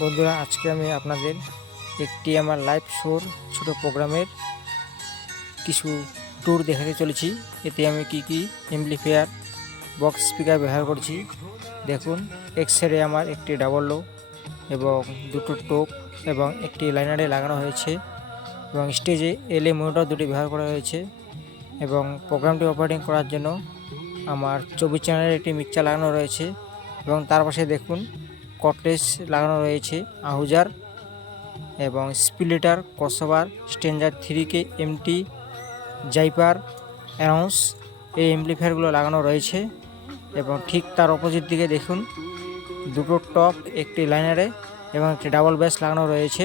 বন্ধুরা, আজকে আমি আপনাদের একটি আমার লাইভ শোর ছোট প্রোগ্রামের কিছু ট্যুর দেখাতে চলেছি। এতে আমি কি অ্যাম্পলিফায়ার বক্স স্পিকার ব্যবহার করছি দেখুন। এক্সরে আমার একটি ডাবল লো এবং দুটো টোপ এবং একটি লাইনারে লাগানো হয়েছে এবং স্টেজে এলএ মনিটর দুটি ব্যবহার করা হয়েছে এবং প্রোগ্রামটি অপারেটিং করার জন্য আমার 24 চ্যানেলের একটি মিক্সার লাগানো রয়েছে এবং তার পাশে দেখুন কর্টেজ লাগানো রয়েছে আহুজার এবং splitter, crossover, stranger 3K, MT, জাইপার, অ্যানাউন্স এই অ্যাম্পলিফায়ারগুলো লাগানো রয়েছে এবং ঠিক তার অপোজিট দিকে দেখুন দুটো টপ, একটি লাইনারে এবং একটি ডাবল ব্যাস লাগানো রয়েছে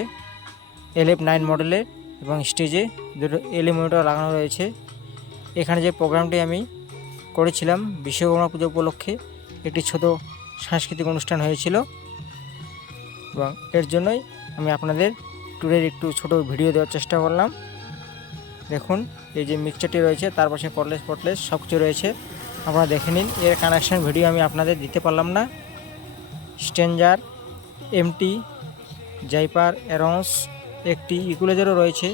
LF9 মডেলের এবং স্টেজে দুটো এলএ মনিটর লাগানো রয়েছে। এখানে যে প্রোগ্রামটি আমি করেছিলাম বিশ্বকর্মা পুজো উপলক্ষে একটি ছোট সাংস্কৃতিক অনুষ্ঠান হয়েছিল এবং এর জন্যই আমি আপনাদের ট্যুরের একটু ছোট ভিডিও দেওয়ার চেষ্টা করলাম। দেখুন এই যে মিক্সচারটি রয়েছে, তার পাশে কর্ডলেস সব কিছু রয়েছে, আপনারা দেখে নিন। এর কানেকশন ভিডিও আমি আপনাদের দিতে পারলাম না। স্ট্রেঞ্জার, এমটি, জাইপার, অ্যারন্স, একটি ইকুলাইজারও রয়েছে।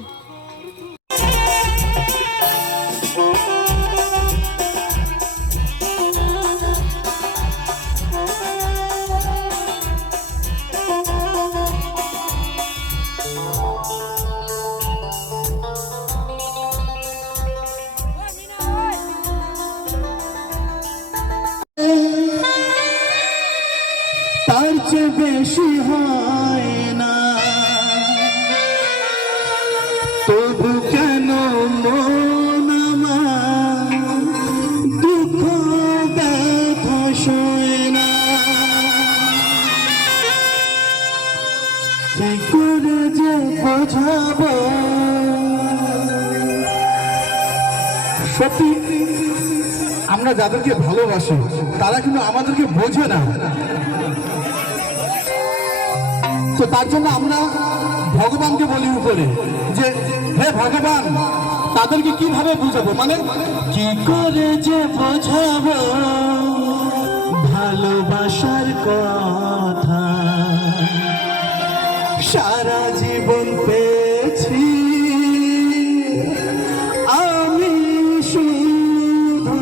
তার চেয়ে বেশি হয় না, তবু কেন মন আমার দুঃখ ব্যথা সয় না? কি করে যে বোঝাবো? সত্যি আমরা যাদেরকে ভালোবাসি তারা কিন্তু আমাদেরকে বোঝে না। তো তার জন্য আমরা ভগবানকে বলি উপরে যে হে ভগবান, তাদেরকে কিভাবে বুঝাবো, মানে কি করে যে বোঝাবো ভালোবাসার কথা। সারা জীবন পেয়েছি আমি শুধু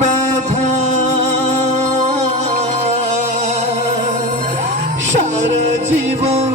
ব্যথা, সারা জীবন